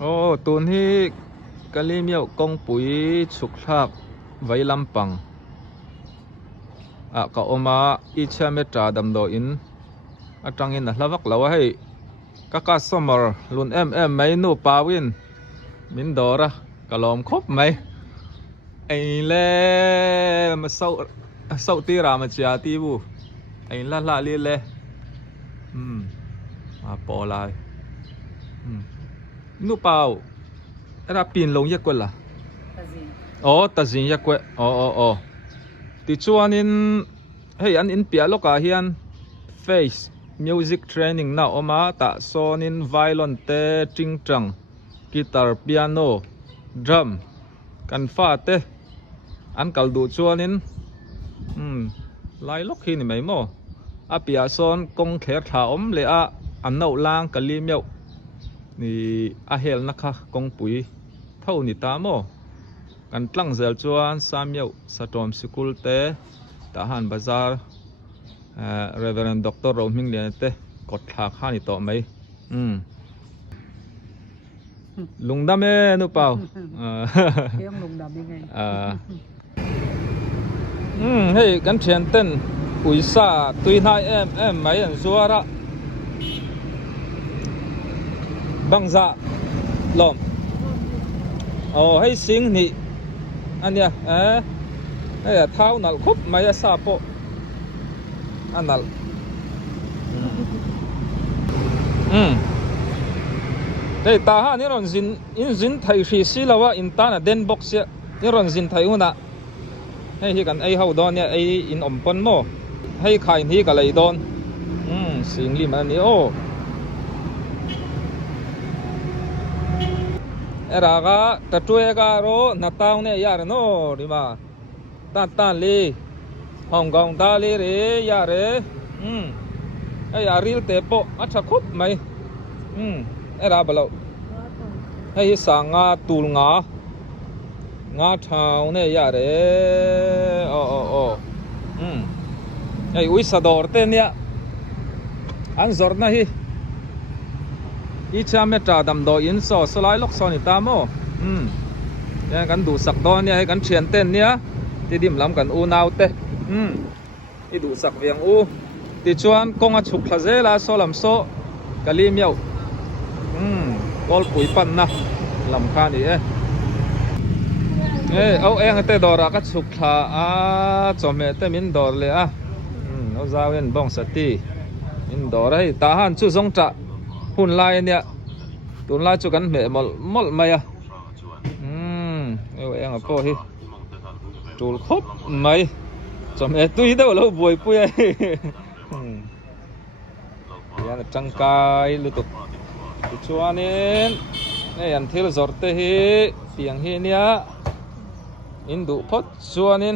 โอ้ตูนที่กะลีเมียวกงปุ๋ยฉุกทักไว้ลำปังก็ออกมาอีเชเมตราดำโดอินจังอินนะแล้ววักเราให้กะสมรลุนไม่นูปาวินมินดอระกะลอมครบไหมไอ้เล่มาเศร้าตีรามาเจียตีบูไอ้ละลีเล่มาปอลายนูเปล่าเราปีนลงยักษ์ล่ะอ๋อตัดสินยักษ์อ๋อติดชวนอินเฮ้ยอันอินเปียโลกาเฮียน face music training น่ะออกมาตัดโซนินไวโอลินเตจิงจังกีตาร์เปียโนดรัมกันฟาเตอันกัลดูชวนอินไล่ล็อกหินไม่โมอาเปียโซนกงเขียถาอมเลยอันน่าลางกัลลีเมียวนี่เฮลนะคะกงปุ๋ยเท่านี้ตามโมกันตั้งเซลจวนสามเมียวสตอมสกุลเตทหารบาซาร์Reverend Dr. โรมิงเลียนเตกดหาข้านี่ต่อไหมลุงดำเอ้นุเปล่าเรื่องลุงดำยังไงเฮ้ยกันเชียนเต้นปุ๋ยซาตุยนายไหมอันซัวระบังซาลมโอ้ให้สิงนี่อันเนี้ยไอ้เท้าหนักคุบไม่ซาโปอันนั้นแต่ตาฮะนี่รอนซินอินซินไทยชีสิแล้วว่าอินตาน่ะเดนบ็อกซ์นี่รอนซินไทยอุนะให้ที่กันไอ้เฮาดอนเนี่ยไอ้อินอมปนโมให้ใครที่กันเลยดอนสิงลิมันนี่โอ้เอรากาตะช่วยกันโรนัตตาเนี่ยยากเนาะดีมาตันลีฮ่องกงตาลีเรียาเรไอ้อาริลเตปโปอัชคุบไหมไอ้ราบลาวให้สังอาตูลงาเท้าเนี่ยยาเรไอ้วิสดอร์เตเนี่ยอันจอร์นะฮีอีชาเมตราดำโดอินโซสไลล็อกโซนิตามโมยังกันดูสักตอนเนี่ยให้กันเชียนเต้นเนี่ยที่ดิมลำกันอูนาวเตอีดูสักเวียงอูติชวนกงอาฉุกทะเจลาโซลำโซกะลีเมียวกอลปุ๋ยปันนะลำคานี่เอาเองเตดอรักฉุกทะจอมเตมินดอร์เลยเอาซาเวนบองสติมินดอร์ให้ตาหันชูสงจะหุ่นลายเนี่ยตุนลายจุกันเหม่หมดไหมเอาเองอ่ะพ่อฮิจูลครบไหมจอมตุยเด้อเราบวยปุ้ยยันจังกายลุตุชัวนี่ยันทิลจอร์เตฮีเพียงฮีเนี่ยอินดูพอดชัวนี่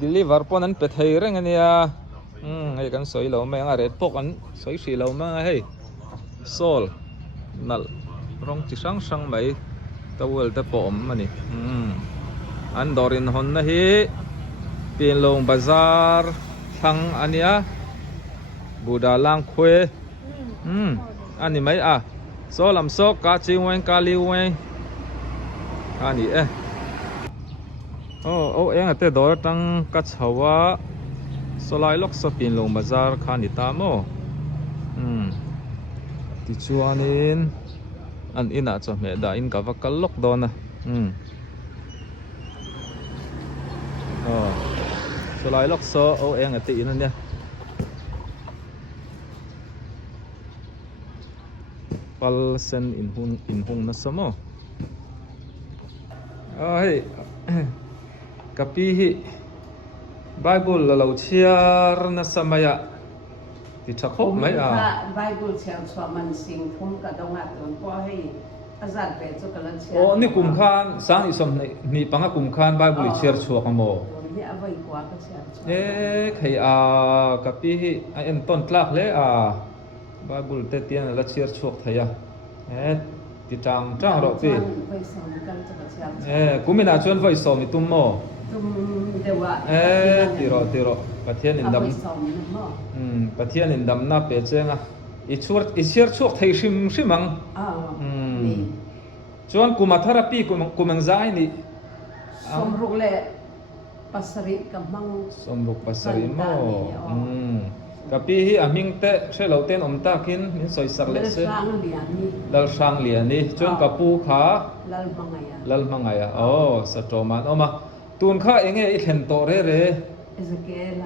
ดิลิเวอร์ปอนันเปิดให้เรื่องเนี่ยไอ้กันสวยเหล่าแม่งอะไรพวกกันสวยสีเหล่าแม่งให้โซลนัลร้องจิช่างไหมตัวเตปอมมันนี่อันดอรินฮอนนะฮีเปลี่ยนลงบาซาร์ทั้งอันเนี้ยบูดาลังคุยอันนี้ไหมโซลัมโซกาจิวเองกาลิวเองอันนี้โอ้เองแต่ดอร์ตั้งกัจฉาวะโซไลล็อกสเปลี่ยนลงบาซาร์ขานิตามโมติดชวนอินอันอินอาจจะไม่ได้อินกับว่ากัลล็อกโดนนะสไลด์ล็อกโซ่เอาเองตินั่นเนี่ยพัลเซนอินหุงนั่นสมอเฮ้ยกับพี่ไบเบิลเราเชียร์นั่นสมัยที่ชักคบไหมไบเบิลเชียร์ชอบมันสิ่งทุ่มกับตรงนั้นตัวก็ให้อาจารย์เป็นจุกันเชียร์โอ้นี่กุมขานสร้างอิสมนี่ปังกุมขานไบเบิลเชียร์ชัวกันโมใครกับพี่เอ็นต้นกลักเลยบาบุลเตตียนละเชียร์ชวกไทยติดจังรอพี่กูไม่น่าชวนไฟสอมิตุ้มโมตีรอประเทศนินดำประเทศนินดำน่าเปรี้ยงอีเชียร์ชวกไทยชิมัง chuan kuma therapy kumang zai ni somruk le pasari kamang somruk pasari mo Kantani, kapi hi aming te shelo ten om takin min soi sak le se sang liani dal sang lian ni chuan kapu kha lal mangaya lal mangaya sa toman oma tun kha enge I thlen to re re Ezekiela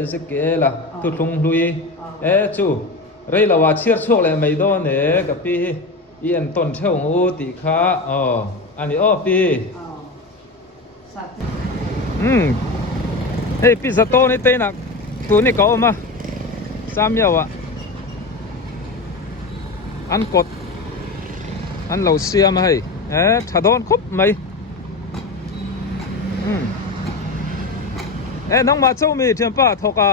Ezekiela tu thung hlui chu rei lawa chiar chok le mai do ne kapi hi I an ton theu u ti kha ani pi sat hey pizza to ni te na tu ni ka oma sam yawa an kot an lo siam hay thadon khup mai nong ma chou mi thiam pa thoka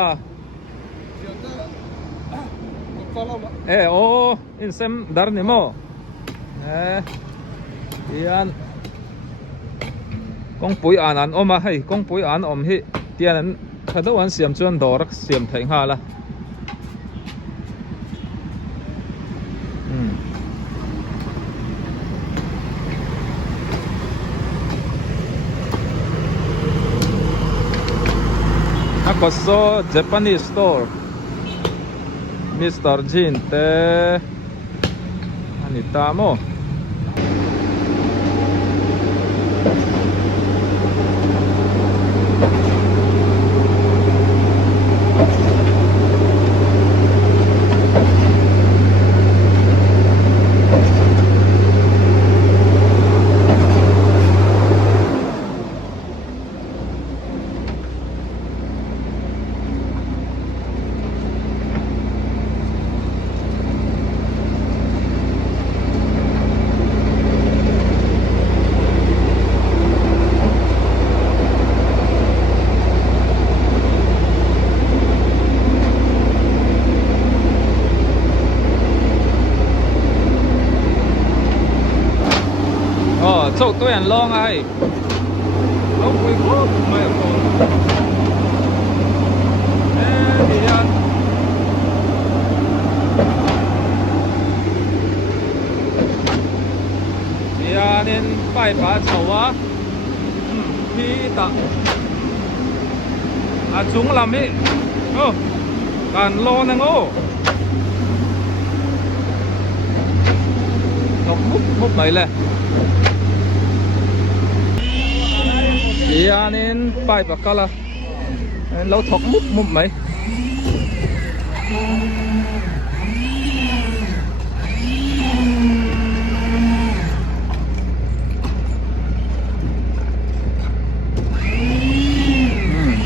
in sem dar ni mo yan kong pui an oma hay kong pui an om hi tian an thado an siam chuan dor siam thai nga la Akoso Japanese store Mr. Jin te anita mo chậu tôi ăn long ai long quỳ khúc mày rồi thì ăn thì nên phải phá chậu á khi tặng chúng làm ý càn lo nè ngô ngọc múc mấy lệ nên phải bạc cả là lâu thọc múc mấy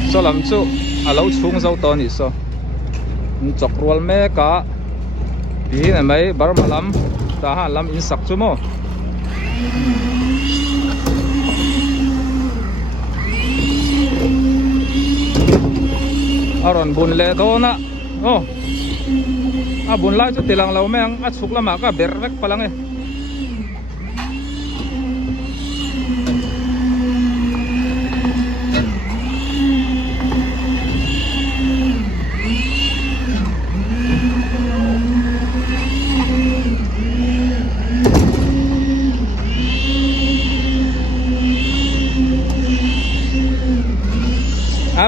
so làm chú lâu chung dâu to nị so chọc ruột mẹ cả tí này mấy bar mà lắm ta hà lắm in sặc chú mò aron bun le do na bun lai chu tilang lo meng chuk lama ka ber vek palang e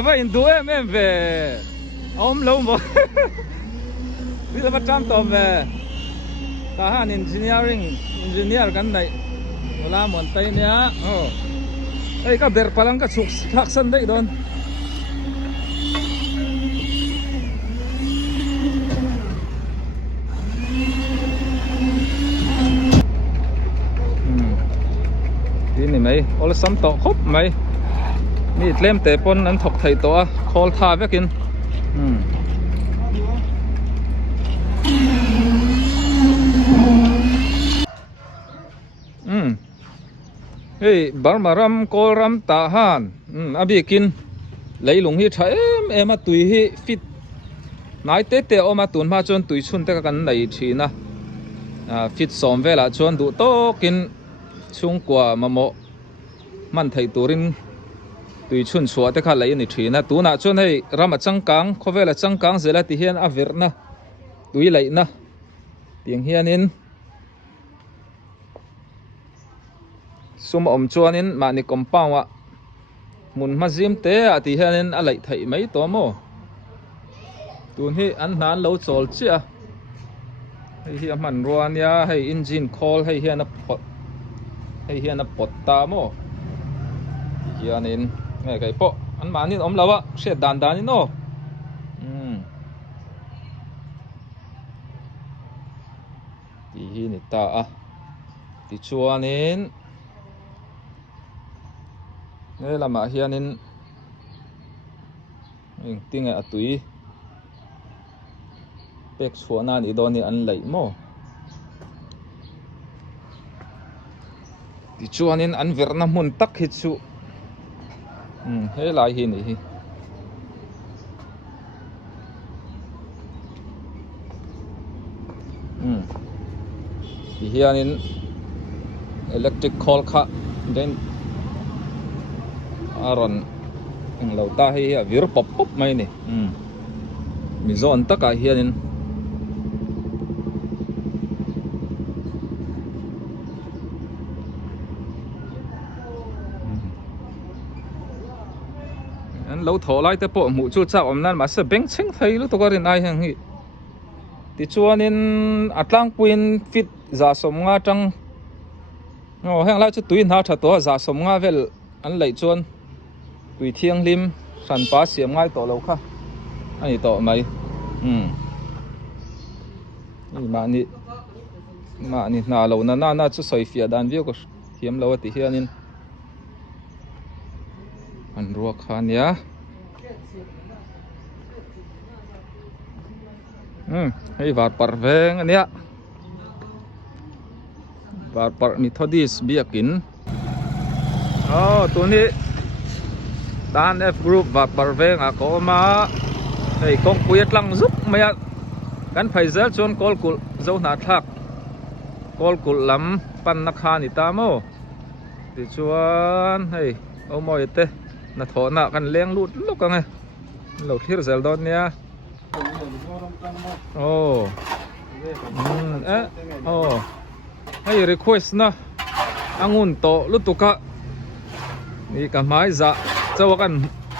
vậy in đuôi em về ôm lâu mà bây giờ bắt trăm tôm về ta han engineer cái này là muốn tay nhá đây cái bể palang cái suk thắc sân đấy đón đi này mấy ôi sắm to khóc mấyนี่เล่มเตปนนั้นถกไถตัวคอลทาไปกินเฮ้ยบาร์มารัมโกรัมตาฮานอบีกินไหลหลงที่ใช้มาตุยที่ฟิตนายเตะออกมาตุนมาจนตุยชุนเตกันไหลทีนะฟิตสอมเวลาจนดูโตกินช่วงกว่ามาโมมันไถตัวรินตุยชุนชัวแต่ข้าเลยนี่ทีนะตัวน่ะชวนให้รามาจังกังเขาเวลาจังกังเสร็จแล้วที่เฮียนอเวรนะตุยเลยนะเตียงเฮียนิน sum om chuanin mani compound a mun ma zim te a ti hianin a lei thei mai to mo tun hi an hnan lo chol chia hei hi a man ruan ya hei engine coil hei hian a pot hei hian a pot ta mo hianin nge kai po an manin om lawa she dan dan no ti hi ni ta a ti chuanin nge lama hianin eng tinga atui pek chuana ni doni an lei mo ti chuanin an verna mun tak hi chu he lai hi ni hi ti hianin electric call kha then aron ang lo ta hi vir pop pop mai ni mi zon taka hianin an lo tho lai te po mu chu cha om nan ma se beng ching thei lu to ka rin ai hang hi ti chuanin atlang puin fit za som nga tang hang lai chu tuin ha tha to za som nga vel an lei chuan tui thiang lim san pa siam ngai to lo kha ani to mai ni ma ni na lo na chu soi fia dan view ko hiam lo ti hianin an ruak khan ya hei var par veng ania var par methodist biakin tuni dan F group var par veng a ko ma hei kong puiat lang zup maya kan phaizel chon kol kul zo na thak kol kul lam pan na kha ni ta mo ti chuan hei o moi te na thona kan leng lut luk ang lo thir zel don nia hei request na angun to lutuka ni ka mai za chawa kan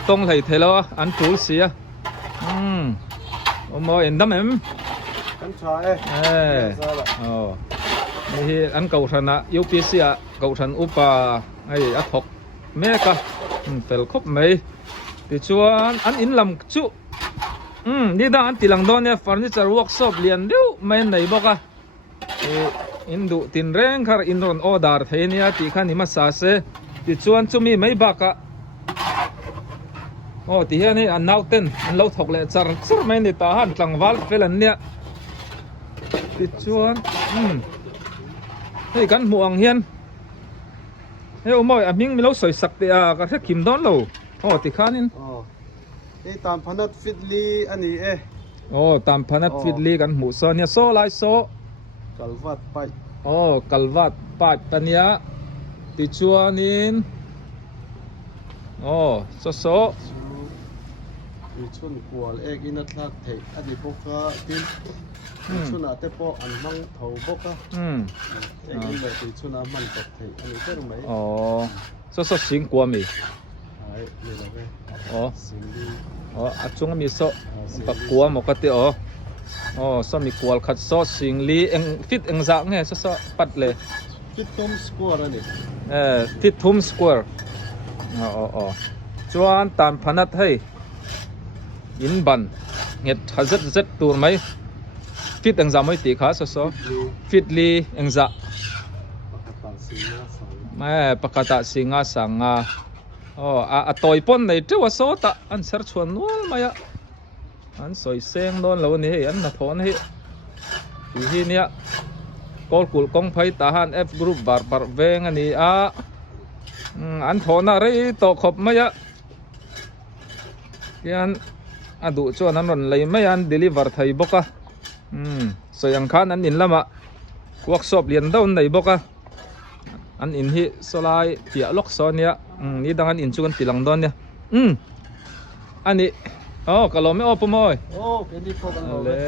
tong lei thelo an tul sia o mo endam em kan try ni an kau thana UPC a kau than upa ai a thok me ka fel khop mai ti chuan an in lam chu ni da an tilang don ya furniture workshop lian deu mai nei boka in du tin reng khar in ron order theinia ti khan ima sa se ti chuan chumi mai baka ti hian an nauten an lo thok le char mai ni ta han tlangwal felan nia ti chuan hei kan muang hian hei moi a ming mi lo soi sak te a ka the kim don lo ti khanin tam phanat fitli ani tam phanat fitli kan mu so nia so lai so kalvat pai kalvat pai tania ti chuanin so chun kwal ek in atlak thei ani boka tin chuna te po an mang tho boka ek in le ti chuna man tok thei ani ter mai so sing kwa mi ai le la ve singli achung mi so pakwa mo ka te so mi kwal khat so singli eng fit eng za nge so pat le fit tom square ani fit thum square chuan tan phanat hei in ban nget hazat zet tur mai fit eng za mai ti kha so fitli eng za pakata singa sanga a toy pon nei tewa so ta an ser chuan nual maya an soi seng don lo ni an na thon hi hi nia kol kul kong phai ta han F group bar par veng ani an thona rei to khop maya kian adu chuan an ron lei mai an deliver thai boka soyang khan an in lama workshop lian dawn nei boka an in hi solai pia lok sonia ni dangan in chuan tilang don nia ani kalome opomoi ke di po kan le